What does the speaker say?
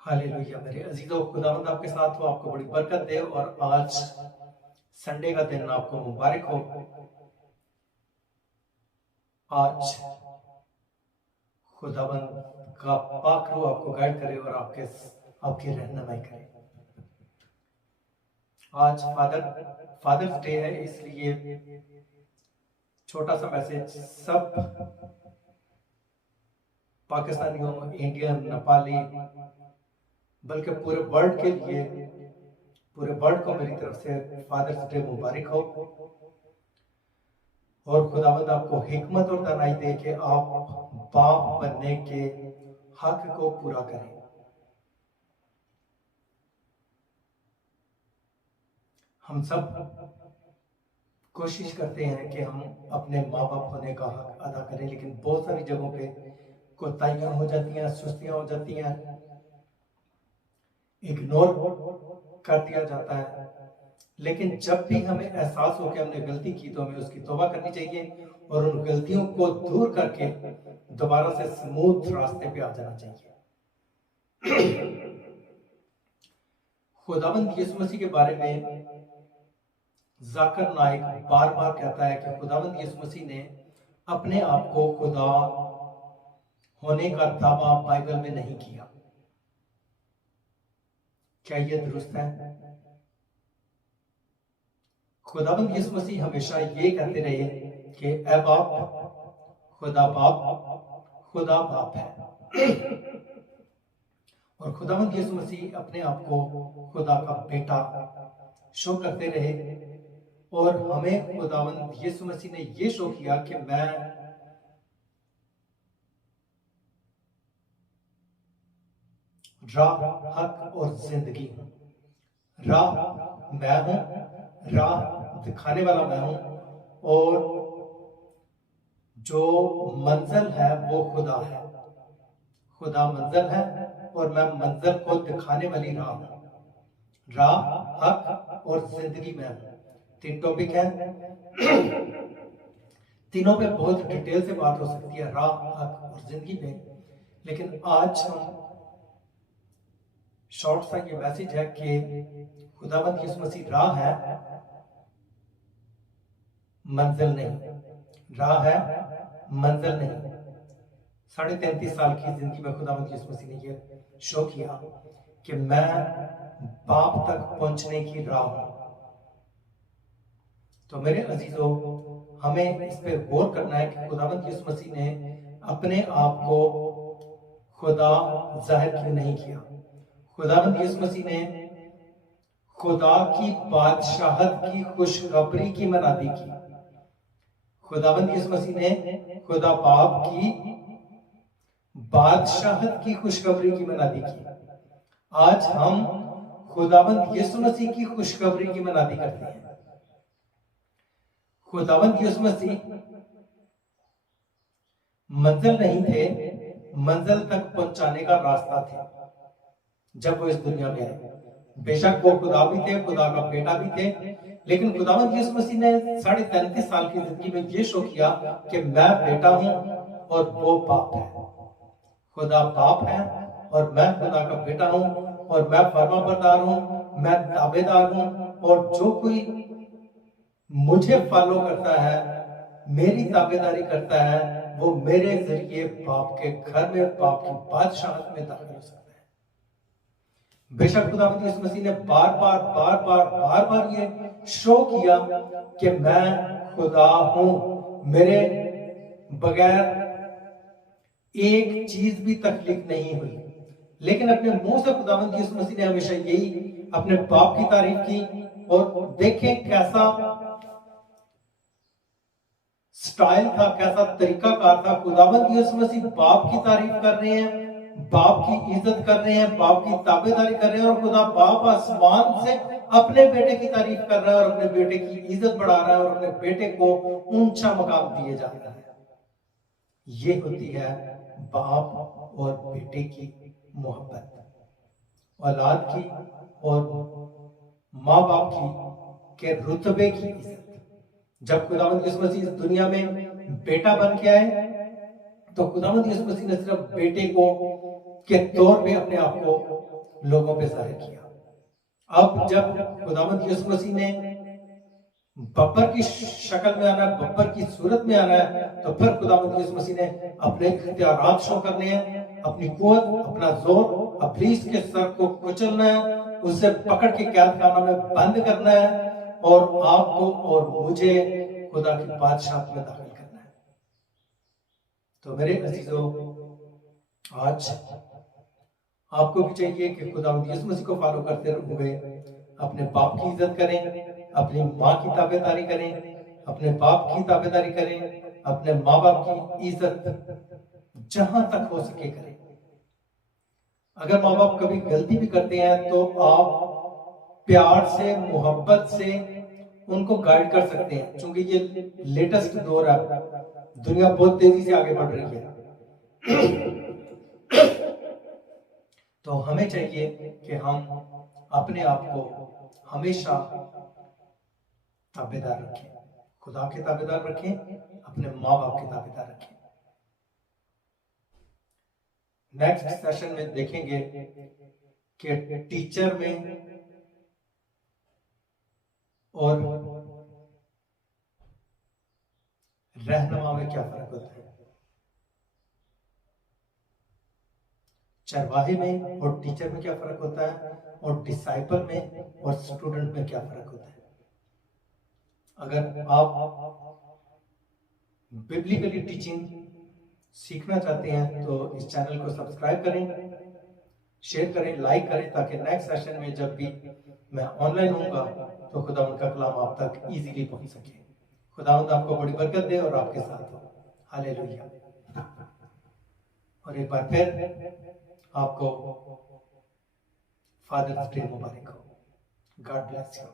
Hallelujah. मेरे अजीजों, खुदावंद आपके साथ हो, आपको बड़ी बरकत दे और आज संडे का दिन आपको मुबारक हो। आज खुदावंद का पाक रूह आपको गाइड करे और आपकी रहनुमाई करे। आज फादर्स डे है, इसलिए छोटा सा मैसेज सब पाकिस्तानियों, इंडियन, नेपाली, बल्कि पूरे वर्ल्ड के लिए, पूरे वर्ल्ड को मेरी तरफ से फादर्स डे मुबारक हो और खुदावंद आपको हिकमत और दानाई दे के आप बाप बनने के हक को पूरा करें। हम सब कोशिश करते हैं कि हम अपने माँ बाप होने का हक अदा करें, लेकिन बहुत सारी जगहों पे कोताहियां हो जाती हैं, सुस्तियां हो जाती हैं, इग्नोर कर दिया जाता है। लेकिन जब भी हमें एहसास हो कि हमने गलती की तो हमें उसकी तौबा करनी चाहिए और उन गलतियों को दूर करके दोबारा से स्मूथ रास्ते पे आ जाना चाहिए। खुदावंद यीशु मसीह के बारे में जाकिर नाइक बार बार कहता है कि खुदावंद यीशु मसीह ने अपने आप को खुदा होने का दावा बाइबल में नहीं किया। क्या यह दुरुस्त है? खुदावंद यीशु मसीह हमेशा ये कहते रहे कि ऐ बाप, खुदा बाप है। और खुदावंद यीशु मसीह अपने आप को खुदा का बेटा शो करते रहे और हमें खुदावंद यीशु मसीह ने ये शो किया कि मैं राह, हक और जिंदगी हूं। राह मैं हूं, राह दिखाने वाला मैं हूं और जो मंजिल है वो खुदा है। खुदा मंजिल है और मैं मंजिल को दिखाने वाली राह हूं। राह, हक और जिंदगी में हूं। 3 टॉपिक है, तीनों पे बहुत डिटेल से बात हो सकती है, राह, हक और जिंदगी पे। लेकिन आज हम शॉर्ट सा ये मैसेज है कि खुदावंद यीशु मसीह राह है, मंजिल नहीं। राह है, मंजिल नहीं। 33.5 साल की जिंदगी में खुदावंद यीशु मसीह ने ये शो किया कि मैं बाप तक पहुंचने की राह हूं। तो मेरे अजीजों, हमें इस पे गौर करना है कि खुदावंद यीशु मसीह ने अपने आप को खुदा जाहिर क्यों नहीं किया। खुदावंद यीशु मसीह ने खुदा की बादशाहत की खुशखबरी की मनादी की। खुदावंद यीशु मसीह ने खुदा बाप की बादशाहत की खुशखबरी की मनादी की। आज हम खुदावंद यीशु मसीह की खुशखबरी की मनादी करते हैं। खुदावंद यीशु मसीह मंजिल नहीं थे, मंजिल तक पहुंचाने का रास्ता थे जब वो इस दुनिया में आए। बेशक वो खुदा भी थे, खुदा का बेटा भी थे, लेकिन खुदावंद यीशु मसीह ने 33.5 साल की जिंदगी में ये शो किया कि मैं बेटा हूं और वो बाप है। खुदा बाप है और मैं खुदा का बेटा हूं और मैं फर्माबरदार हूं, मैं ताबेदार हूं और जो कोई मुझे फॉलो करता है, मेरी ताबेदारी करता है, वो मेरे जरिए बाप के घर में, बाप की बादशाहत में दाखिल हो सकता है। बेशक खुदावंद यीशु मसीह ने बार बार ये शो किया कि मैं खुदा हूं, मेरे बगैर एक चीज भी तख्लीक नहीं हुई। लेकिन अपने मुंह से खुदावंद यीशु मसीह ने हमेशा यही अपने बाप की तारीफ की। और देखें कैसा स्टाइल था, कैसा तरीकाकार था। खुदावंद यीशु मसीह बाप की तारीफ कर रहे हैं, बाप की इज्जत कर रहे हैं, बाप की ताबेदारी कर रहे हैं और खुदा बाप आसमान से अपने बेटे की तारीफ कर रहा है और अपने बेटे की इज्जत बढ़ा रहा है और अपने बेटे को ऊंचा मकाम दिए जा रहा है। ये होती है बाप और बेटे की मोहब्बत, औलाद की और माँ बाप के रुतबे की इज्जत। जब खुदावंद यीशु मसीह इस दुनिया में बेटा बन के आए तो खुदावंद यीशु मसीह ने सिर्फ बेटे को के तौर पे अपने आप को लोगों पे जाहिर किया। अब जब खुदावंद यीशु मसीह ने बब्बर की शक्ल में आना है, बब्बर की सूरत में आना है, तो फिर खुदावंद यीशु मसीह ने अपने इख्तियारात शो करने हैं, अपनी कुव्वत, अपना जोर, इब्लीस के सर को कुचलना है, उसे पकड़ के कैदखाना में बंद करना है और आपको और मुझे खुदा की बादशाह में दाखिल करना है। तो मेरे अजीजों, आज आपको भी चाहिए कि खुदावंद यीशु मसीह को फॉलो करते हुए अपने बाप की इज्जत करें, अपनी माँ की ताबेदारी करें, अपने बाप की ताबेदारी करें, अपने माँ बाप की इज्जत जहां तक हो सके करें। अगर माँ बाप कभी गलती भी करते हैं तो आप प्यार से, मोहब्बत से उनको गाइड कर सकते हैं, क्योंकि ये लेटेस्ट दौर है, दुनिया बहुत तेजी से आगे बढ़ रही है। तो हमें चाहिए कि हम अपने आप को हमेशा ताबेदार रखें, खुदा के ताबेदार रखें, अपने माँ बाप के ताबेदार रखें। नेक्स्ट सेशन में देखेंगे कि टीचर में और रहनुमा में क्या फर्क होता है, चरवाहे में और टीचर में क्या फर्क होता है, और डिसाइपल में और स्टूडेंट में क्या फर्क होता है। अगर आप बिब्लिकली टीचिंग सीखना चाहते हैं तो इस चैनल को सब्सक्राइब करें, शेयर करें, लाइक करें, ताकि नेक्स्ट सेशन में जब भी मैं ऑनलाइन होऊंगा तो खुदावंद का कलाम आप तक इजीली पहुंच सके। खुदावंद आपको बड़ी बरकत दे और आपके साथ हो। हालेलुया। और एक बार फिर आपको फादर्स डे मुबारक हो। God bless you.